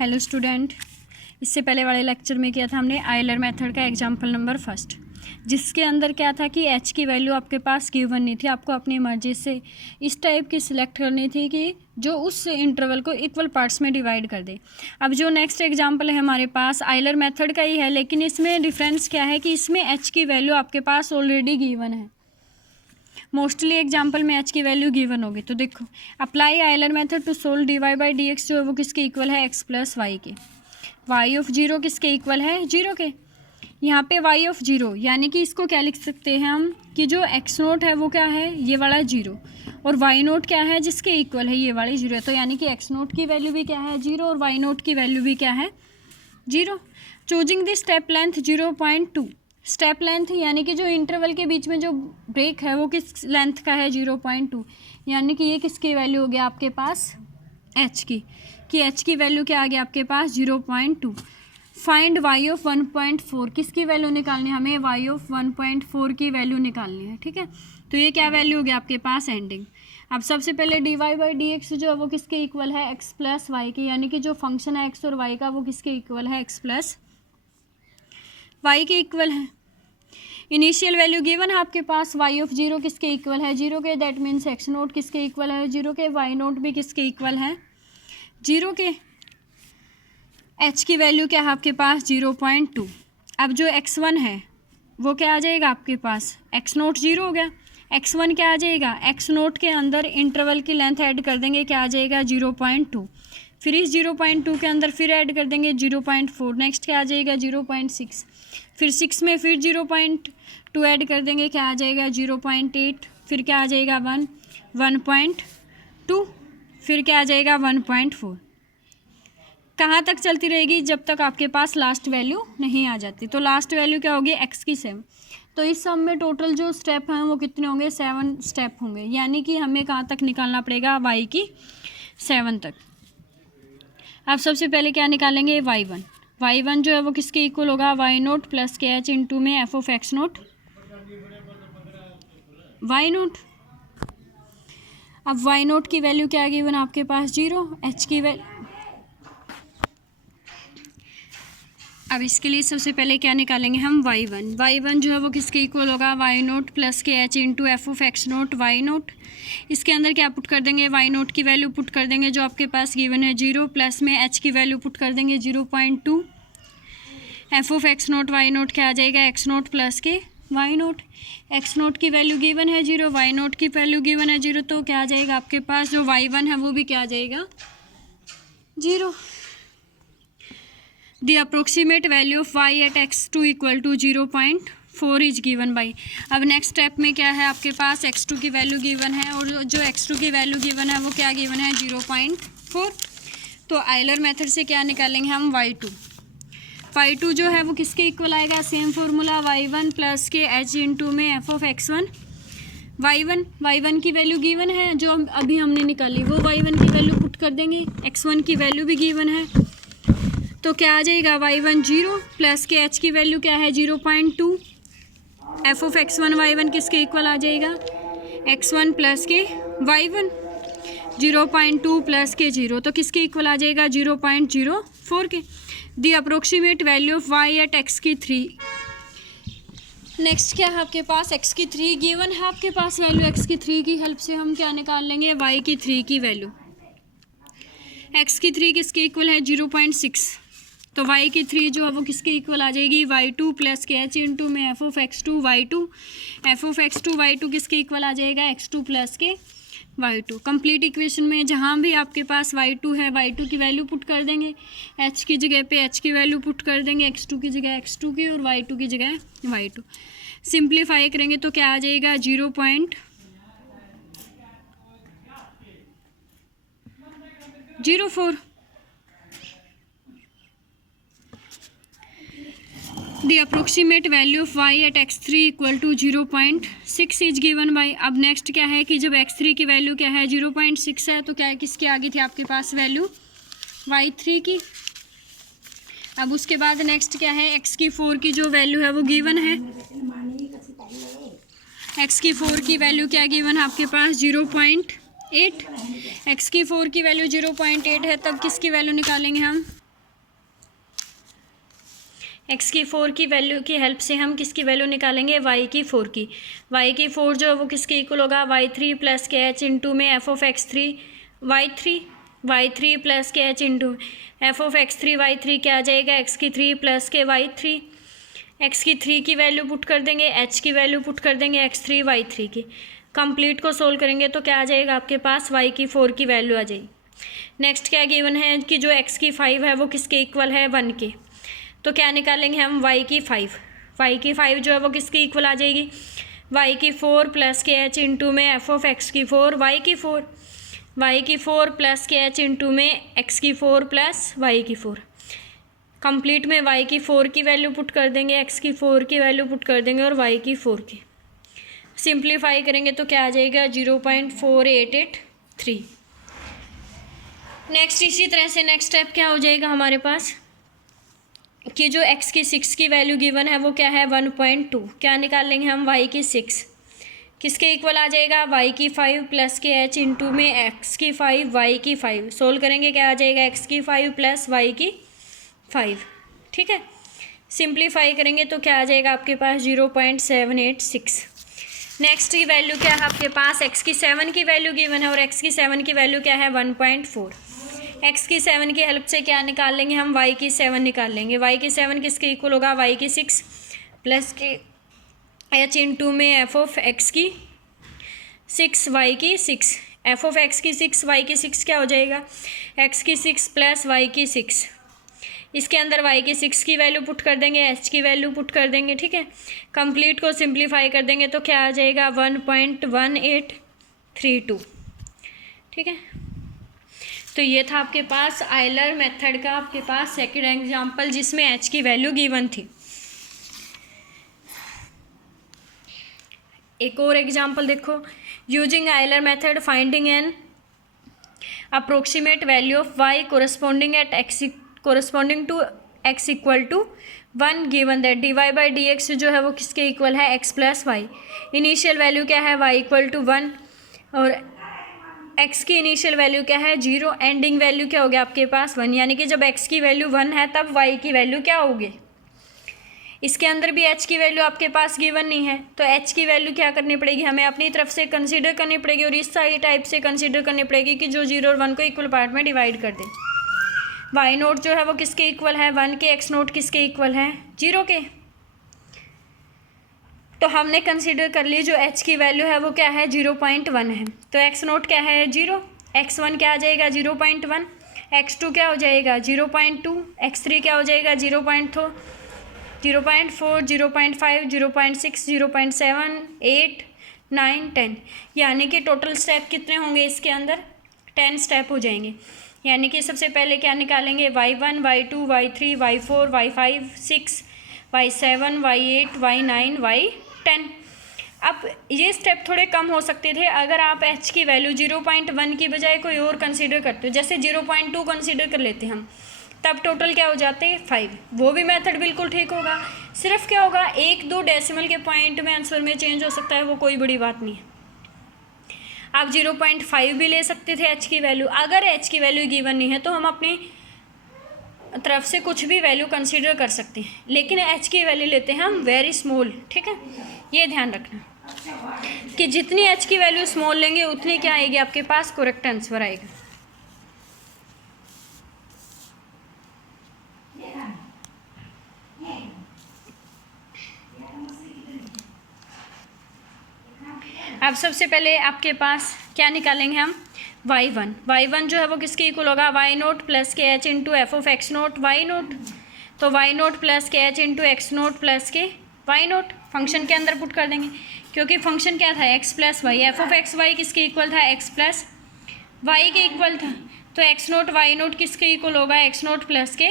Hello student, इससे पहले वाले लेक्चर में किया था हमने आयलर मेथड का एग्जाम्पल नंबर फर्स्ट, जिसके अंदर क्या था कि एच की वैल्यू आपके पास गिवन नहीं थी। आपको अपनी मर्जी से इस टाइप की सिलेक्ट करनी थी कि जो उस इंटरवल को इक्वल पार्ट्स में डिवाइड कर दे। अब जो नेक्स्ट एग्जाम्पल है हमारे पास आयलर मेथड का ही है, लेकिन इसमें डिफरेंस क्या है कि इसमें एच की वैल्यू आपके पास ऑलरेडी गिवन है। मोस्टली एग्जाम्पल में एच की वैल्यू गिवन होगी। तो देखो, apply Euler method to solve D Y by D X जो है वो किसके इक्वल है, एक्स प्लस वाई के। वाई ऑफ जीरो किसके इक्वल है, जीरो के। यहाँ पे वाई ऑफ जीरो यानी कि इसको क्या लिख सकते हैं हम कि जो एक्स नोट है वो क्या है, ये वाला जीरो, और वाई नोट क्या है जिसके इक्वल है, ये वाली जीरो। तो यानी कि एक्स नोट की वैल्यू भी क्या है, जीरो, और वाई नोट की वैल्यू भी क्या है, zero. Choosing the step length 0.2। Step length यानी कि जो इंटरवल के बीच में जो ब्रेक है वो किस लेंथ का है, 0.2। यानी कि ये किसकी वैल्यू हो गया आपके पास, एच की, कि एच की वैल्यू क्या आ गया आपके पास, 0.2। फाइंड वाई ऑफ 1.4, किसकी वैल्यू निकालनी है हमें, वाई ऑफ 1.4 की वैल्यू निकालनी है। ठीक है, तो ये क्या वैल्यू हो गया आपके पास, एंडिंग। अब सबसे पहले D Y by D X जो है वो किसके इक्वल है, एक्स प्लस वाई के, यानी कि जो फंक्शन है एक्स और वाई का वो किसके इक्वल है, एक्स प्लस वाई के इक्वल है। इनिशियल वैल्यू गिवन है आपके पास, वाई ऑफ जीरो किसके इक्वल है, जीरो के। दैट मीन्स एक्स नोट किसके इक्वल है, जीरो के। वाई नोट भी किसके इक्वल है, जीरो के। एच की वैल्यू क्या है आपके पास, 0.2। अब जो x1 है वो क्या आ जाएगा आपके पास, एक्स नोट जीरो हो गया, x1 क्या आ जाएगा, एक्स नोट के अंदर इंटरवल की लेंथ ऐड कर देंगे, क्या आ जाएगा, 0.2। फिर इस 0.2 के अंदर फिर ऐड कर देंगे 0.4, नेक्स्ट क्या आ जाएगा, 0.6। फिर 6 में फिर 0.2 ऐड कर देंगे, क्या आ जाएगा, 0.8। फिर क्या आ जाएगा 1.2। फिर क्या आ जाएगा 1.4। कहाँ तक चलती रहेगी, जब तक आपके पास लास्ट वैल्यू नहीं आ जाती। तो लास्ट वैल्यू क्या होगी, एक्स की 7। तो इस सम में टोटल जो स्टेप हैं वो कितने होंगे, 7 स्टेप होंगे। यानी कि हमें कहाँ तक निकालना पड़ेगा, वाई की 7 तक। अब सबसे पहले क्या निकालेंगे, y1। y1 जो है वो किसके इक्वल होगा, वाई नोट प्लस के एच इंटू में F of X naught Y naught. अब वाई नोट की वैल्यू क्या गिवन आपके पास, जीरो। एच की वैल्यू, अब इसके लिए सबसे पहले क्या निकालेंगे हम, y1। y1 जो है वो किसके इक्वल होगा, वाई नोट प्लस के H into F of X naught Y naught. इसके अंदर क्या पुट कर देंगे, वाई नोट की वैल्यू पुट कर देंगे जो आपके पास गिवन है, जीरो, प्लस में एच की वैल्यू पुट कर देंगे 0.2। F of X naught Y naught क्या आ जाएगा, एक्स नोट प्लस के वाई नोट। एक्स नोट की वैल्यू गिवन है जीरो, वाई नोट की वैल्यू गिवन है जीरो, तो क्या आ जाएगा आपके पास, जो y1 है वो भी क्या आ जाएगा, zero. The approximate value of y at x2 equal to 0.4 is given by। अब नेक्स्ट स्टेप में क्या है आपके पास, x2 की वैल्यू गिवन है, और जो x2 की वैल्यू गिवन है वो क्या गिवन है, 0.4। तो आयलर मेथड से क्या निकालेंगे हम, y2। y2 जो है वो किसके इक्वल आएगा, सेम फॉर्मूला, y1 प्लस के h इंटू में f ऑफ x1 y1 की वैल्यू गिवन है जो अभी हमने निकाली, वो y1 की वैल्यू पुट कर देंगे, x1 की वैल्यू भी गिवन है, तो क्या आ जाएगा, y1 जीरो, प्लस के h की वैल्यू क्या है, 0.2। एफ ऑफ x1 y1 किसके इक्वल आ जाएगा, x1 प्लस के y1, 0.2 प्लस के 0, तो किसके इक्वल आ जाएगा, 0.04 के। The approximate value of y at x की 3। नेक्स्ट क्या है आपके पास, x की 3 गिवन है आपके पास वैल्यू, x की 3 की हेल्प से हम क्या निकाल लेंगे, y की 3 की वैल्यू। x की 3 किसके इक्वल है, 0.6, तो y की 3 जो है वो किसके इक्वल आ जाएगी, y2 प्लस के h इंटू में F of x2 y2। F of x2 y2 किसके इक्वल आ जाएगा, x2 प्लस के y2। कंप्लीट इक्वेशन में जहाँ भी आपके पास y2 है, y2 की वैल्यू पुट कर देंगे, h की जगह पे h की वैल्यू पुट कर देंगे, x2 की जगह x2 की, और y2 की जगह y2। सिंप्लीफाई करेंगे तो क्या आ जाएगा, 0.04। The approximate value of y at x3 equal to 0.6 is given by। अब नेक्स्ट क्या है कि जब x3 की वैल्यू क्या है, 0.6 है, तो क्या है, किसके आगे थी आपके पास वैल्यू, y3 की। अब उसके बाद नेक्स्ट क्या है, x की 4 की जो वैल्यू है वो गिवन है, x की 4 की वैल्यू क्या गिवन है आपके पास, 0.8। x की 4 की वैल्यू 0.8 है, तब किसकी वैल्यू निकालेंगे हम, एक्स की 4 की वैल्यू की हेल्प से हम किसकी वैल्यू निकालेंगे, वाई की 4 की। वाई की 4 जो है वो किसके इक्वल होगा, y3 प्लस के एच इंटू में F of x3 y3 plus के H into F of x3 y3 क्या आ जाएगा, एक्स की 3 प्लस के y3, एक्स की 3 की वैल्यू पुट कर देंगे, एच की वैल्यू पुट कर देंगे x3 y3 की। कंप्लीट को सोल्व करेंगे तो क्या आ जाएगा आपके पास, y की 4 की वैल्यू आ जाएगी। नेक्स्ट क्या गिवन है कि जो x की 5 है वो किसके इक्वल है, 1 के। तो क्या निकालेंगे हम, y की 5 जो है वो किसके इक्वल आ जाएगी, y की 4 प्लस के एच इंटू में एफ ऑफ x की 4 y की 4 प्लस के एच इंटू में x की 4 प्लस y की 4। कंप्लीट में y की 4 की वैल्यू पुट कर देंगे, x की 4 की वैल्यू पुट कर देंगे और y की 4 की। सिंप्लीफाई करेंगे तो क्या आ जाएगा, 0.4883। नेक्स्ट इसी तरह से नेक्स्ट स्टेप क्या हो जाएगा हमारे पास कि जो x की 6 की वैल्यू गिवन है वो क्या है, 1.2। क्या निकाल लेंगे हम, y की 6 किसके इक्वल आ जाएगा, y की 5 प्लस के h इंटू में x की 5 y की 5। सोल्व करेंगे क्या आ जाएगा, x की 5 प्लस y की 5। ठीक है, सिंप्लीफाई करेंगे तो क्या आ जाएगा आपके पास, 0.786। नेक्स्ट की वैल्यू क्या है आपके पास, x की 7 की वैल्यू गिवन है और x की 7 की वैल्यू क्या है, 1.4। x की 7 की हेल्प से क्या निकाल लेंगे हम, y की 7 निकाल लेंगे। y की 7 किसके इक्वल होगा, y की 6 प्लस के h इंटू में एफ ऑफ x की 6 y की 6, एफ ऑफ x की 6 y की 6 क्या हो जाएगा, x की 6 प्लस y की 6। इसके अंदर y की 6 की वैल्यू पुट कर देंगे, h की वैल्यू पुट कर देंगे। ठीक है, कंप्लीट को सिंप्लीफाई कर देंगे तो क्या आ जाएगा, 1.1832। ठीक है, तो ये था आपके पास आयलर मेथड का आपके पास सेकंड एग्जांपल जिसमें h की वैल्यू गिवन थी। एक और एग्जांपल देखो, using Euler method finding an approximate value of y corresponding to x equal to 1 given that dy by dx जो है वो किसके इक्वल है, x plus Y. Initial value क्या है, y इक्वल टू 1 और x की इनिशियल वैल्यू क्या है, 0। एंडिंग वैल्यू क्या हो गया आपके पास, 1। यानी कि जब x की वैल्यू 1 है तब y की वैल्यू क्या होगी। इसके अंदर भी h की वैल्यू आपके पास गिवन नहीं है तो h की वैल्यू क्या करनी पड़ेगी, हमें अपनी तरफ से कंसीडर करनी पड़ेगी और इस सारी टाइप से कंसीडर करनी पड़ेगी कि जो 0 और 1 को इक्वल पार्ट में डिवाइड कर दे। y नोट जो है वो किसके इक्वल है, 1 के। x नोट किसके इक्वल है, 0 के। तो हमने कंसीडर कर ली जो h की वैल्यू है वो क्या है, 0.1 है। तो x नोट क्या है, 0, x1 क्या आ जाएगा, 0.1, x2 क्या हो जाएगा, 0.2, x3 क्या हो जाएगा, 0.4, 0.5, 0.6, 0.7, 8, 9, 10। यानी कि टोटल स्टेप कितने होंगे इसके अंदर, 10 स्टेप हो जाएंगे। यानी कि सबसे पहले क्या निकालेंगे, y1, y2, y3, y4, y5, 6, y7, y8, y9, y10। अब ये स्टेप थोड़े कम हो सकते थे अगर आप h की वैल्यू 0.1 की बजाय कोई और कंसीडर करते हो, जैसे 0.2 कंसीडर कर लेते हम, तब टोटल क्या हो जाते, 5। वो भी मेथड बिल्कुल ठीक होगा, सिर्फ क्या होगा, 1-2 डेसिमल के पॉइंट में आंसर में चेंज हो सकता है, वो कोई बड़ी बात नहीं है। आप 0.5 भी ले सकते थे h की वैल्यू। अगर h की वैल्यू गिवन नहीं है तो हम अपनी तरफ से कुछ भी वैल्यू कंसीडर कर सकते हैं, लेकिन h की वैल्यू लेते हैं हम वेरी स्मॉल। ठीक है, ये ध्यान रखना कि जितनी h की वैल्यू स्मॉल लेंगे उतनी क्या आएगी आपके पास, करेक्ट आंसर आएगा। अब सबसे पहले आपके पास क्या निकालेंगे हम, y1 जो है वो किसके इक्वल होगा, y नोट प्लस के h into F of x naught y note. तो y नोट प्लस के h into x naught plus के y नोट फंक्शन के अंदर पुट कर देंगे, क्योंकि फंक्शन क्या था, x plus Y. F of X Y किसके इक्वल था, x प्लस वाई के इक्वल था। तो x नोट y नोट किसके इक्वल होगा, x नोट प्लस के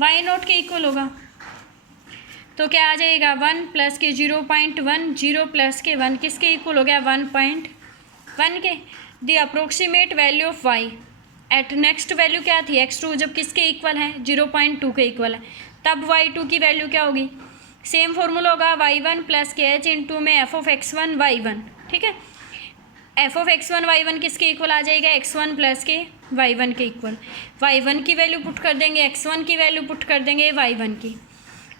y नोट के इक्वल होगा। तो क्या आ जाएगा, 1 प्लस के 0.1, 0 प्लस के 1 किसके इक्वल हो गया, 1.1 के। The approximate value of y at next value क्या थी, x2 जब किसके इक्वल है, 0.2 के इक्वल है, तब y2 की वैल्यू क्या होगी, सेम फॉर्मूला होगा y1 प्लस के h इंटू में एफ ऑफ x1 y1। ठीक है, एफ ऑफ x1 y1 किसके इक्वल आ जाएगा, x1 प्लस के y1 के इक्वल। y1 की वैल्यू पुट कर देंगे, x1 की वैल्यू पुट कर देंगे y1 की।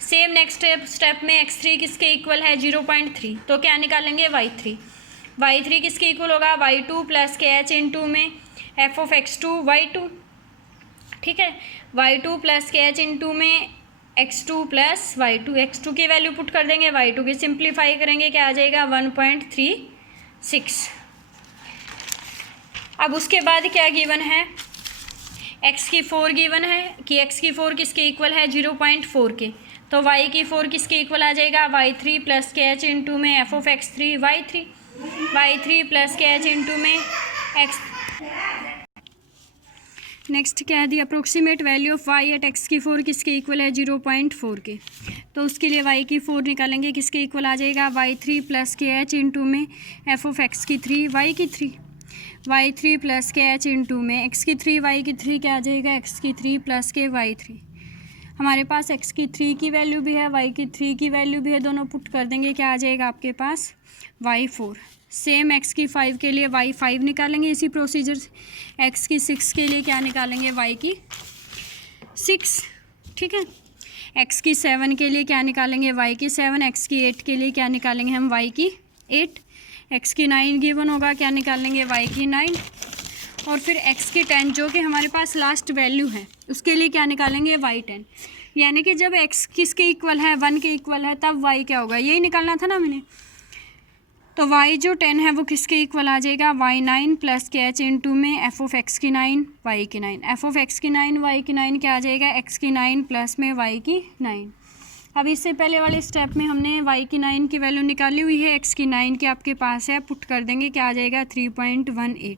सेम नेक्स्ट स्टेप में x3 किसके इक्वल है 0.3, तो क्या निकालेंगे y3। y3 किसके इक्वल होगा y2 प्लस के एच इंटू में एफ ऑफ x2 y2, ठीक है, y2 प्लस के एच इंटू में x2 प्लस y2, x2 की वैल्यू पुट कर देंगे, y2 की सिंप्लीफाई करेंगे, क्या आ जाएगा 1.36। अब उसके बाद क्या गिवन है, x की 4 गिवन है कि x की 4 किसके इक्वल है 0.4 के, तो y की 4 किसके इक्वल आ जाएगा y3 प्लस के एच इंटू में F of x3 y3 plus के एच इंटू में x। नेक्स्ट क्या है the approximate value of y at x की 4 किसके इक्वल है 0.4 के, तो उसके लिए y की 4 निकालेंगे, किसके इक्वल आ जाएगा y3 प्लस के एच इंटू में एफ ऑफ x की 3 y3 प्लस के एच इंटू में x की 3 y की 3 क्या आ जाएगा x की 3 प्लस के y3। हमारे पास x की 3 की वैल्यू भी है, y की 3 की वैल्यू भी है, दोनों पुट कर देंगे, क्या आ जाएगा आपके पास y4। सेम x की 5 के लिए y5 निकालेंगे इसी प्रोसीजर से, x की 6 के लिए क्या निकालेंगे y की 6, ठीक है, x की 7 के लिए क्या निकालेंगे y की 7, x की 8 के लिए क्या निकालेंगे हम y की 8, x की 9 गिवन होगा, क्या निकालेंगे y की 9, और फिर x की 10 जो कि हमारे पास लास्ट वैल्यू है उसके लिए क्या निकालेंगे y10। यानी कि जब x किसके इक्वल है 1 के इक्वल है तब y क्या होगा, यही निकालना था ना मैंने, तो y जो 10 है वो किसके इक्वल आ जाएगा y9 प्लस के एच इंटू में एफ ऑफ x की 9 y की 9, एफ ऑफ x की 9 y की 9 क्या आ जाएगा x की 9 प्लस में y की 9। अब इससे पहले वाले स्टेप में हमने y की 9 की वैल्यू निकाली हुई है, x की 9 के आपके पास है, पुट कर देंगे, क्या आ जाएगा 3.18।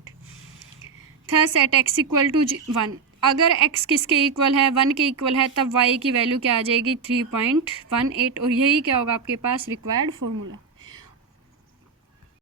Thus at x equal to 1, अगर x किसके इक्वल है 1 के इक्वल है तब y की वैल्यू क्या आ जाएगी 3.18, और यही क्या होगा आपके पास रिक्वायर्ड फॉर्मूला।